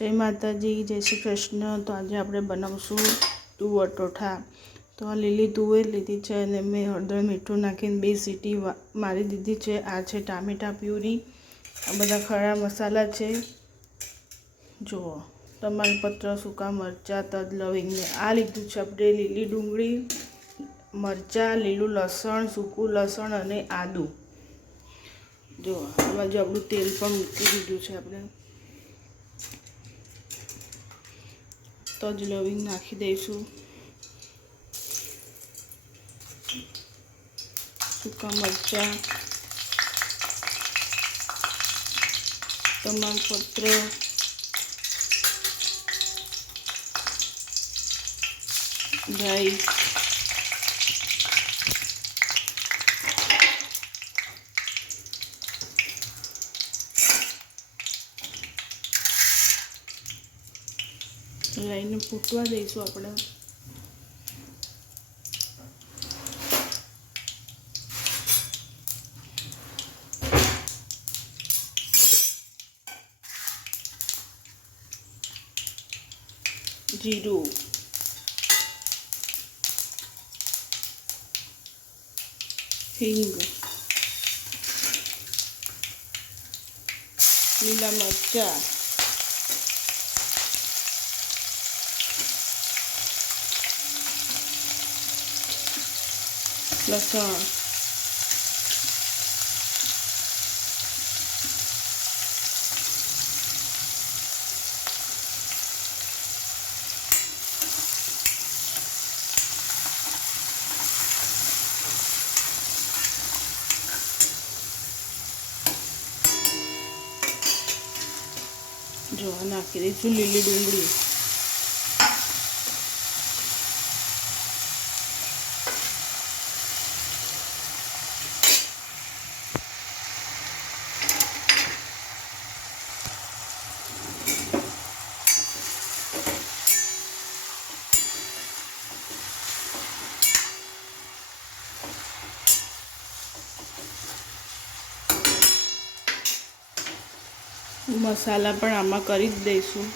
જય માતાજી, જય શ્રી કૃષ્ણ। તો આજે આપણે બનાવશું તુવર ટોઠા। તો આ લીલી તુવેર લીધી છે અને મેં હળદર મીઠું નાખીને 2 સીટી મારી દીધી છે। આ છે ટામેટા પ્યુરી, આ બધા ખડા મસાલા છે। જુઓ, તમાલપત્ર, સૂકા મરચાં, તજ, લવિંગ ને આ લીધું છે આપણે લીલી ડુંગળી, મરચાં, લીલું લસણ, સૂકું લસણ અને આદું। જો આ બાજુ આપણું તેલ પણ મૂકી દીધું છે આપણે। તજ લવિંગ નાખી દઈશું, સૂકા મરચાં, તમાલપત્ર, રાઈ, રાઈને ફૂટવા દઈશું આપણે। જીરું, હિંગ, લીલા મરચાં, લસણ, જો નાખી દઈશું લીલી ડુંગળી, મસાલા પણ આમાં કરી જ દઈશું।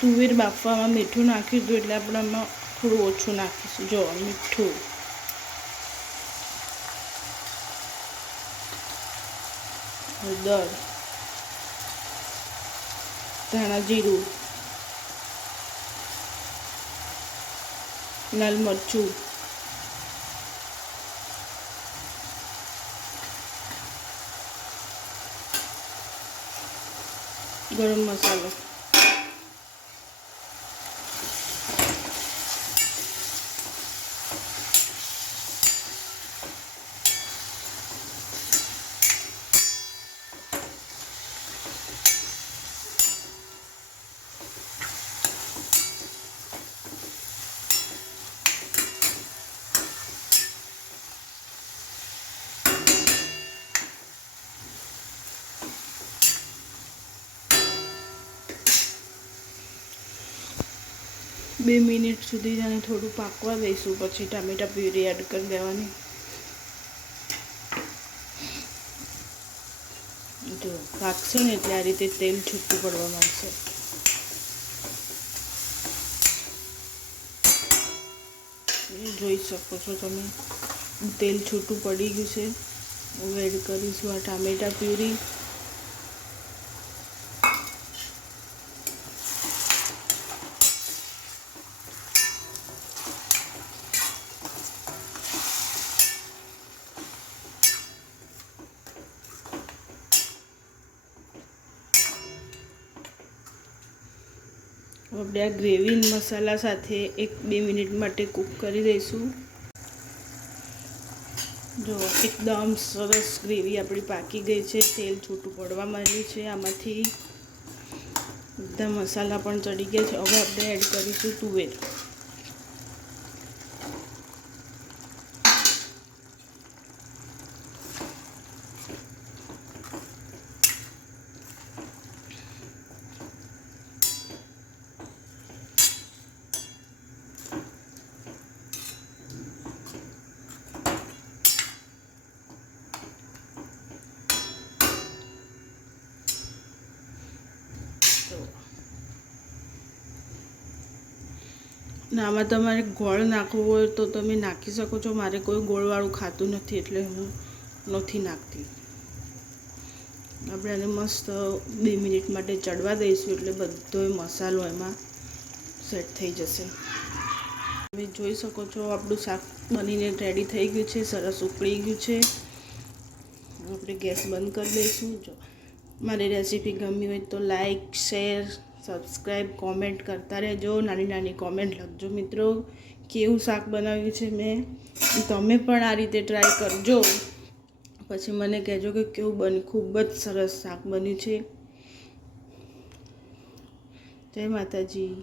તુવેર બાફવામાં મીઠું નાખ્યું હતું એટલે આપણે આમાં થોડું ઓછું નાખીશું। જો મીઠું, હળદર, ધાણા જીરું, લાલ મરચું, ગરમ મસાલો, બે મિનિટ સુધી જાણે થોડું પાકવા દઈશું, પછી ટામેટા પ્યુરી એડ કરી દેવાની। જો પાકશે ને એટલે આ રીતે તેલ છૂટું પડવા માંડશે। જોઈ શકો છો તમે, તેલ છૂટું પડી ગયું છે। હવે એડ કરીશું આ ટામેટા પ્યુરી। આપણે આ ગ્રેવી મસાલા સાથે 1-2 મિનિટ માટે કૂક કરી દઈશું। જો એકદમ સરસ ગ્રેવી આપણી પાકી ગઈ છે, તેલ છૂટું પડવા માંડ્યું છે આમાંથી, બધા મસાલા પણ ચડી ગયા છે। હવે આપણે એડ કરીશું તુવેર। ને આમાં તમારે ગોળ નાખવો હોય તો તમે નાખી શકો છો. મારે કોઈ ગોળવાળું ખાતું નથી એટલે હું નથી નાખતી. આપણે આને મસ્ત 2 મિનિટ માટે ચડવા દઈશું એટલે બધો મસાલો એમાં સેટ થઈ જશે. તમે જોઈ શકો છો આપણું શાક બનીને રેડી થઈ ગયું છે, સરસ ઉકળી ગયું છે. આપણે ગેસ બંધ કરી દઈશું. જો મારી રેસીપી ગમી હોય તો લાઈક, શેર, સબસ્ક્રાઈબ, કોમેન્ટ કરતા રહેજો. નાની નાની કોમેન્ટ લખજો મિત્રો, કેવું શાક બનાવ્યું છે મેં. તમે પણ આ રીતે ટ્રાય કરજો, પછી મને કહેજો કે કેવું બન્યું. ખૂબ જ સરસ શાક બન્યું છે. જય માતાજી.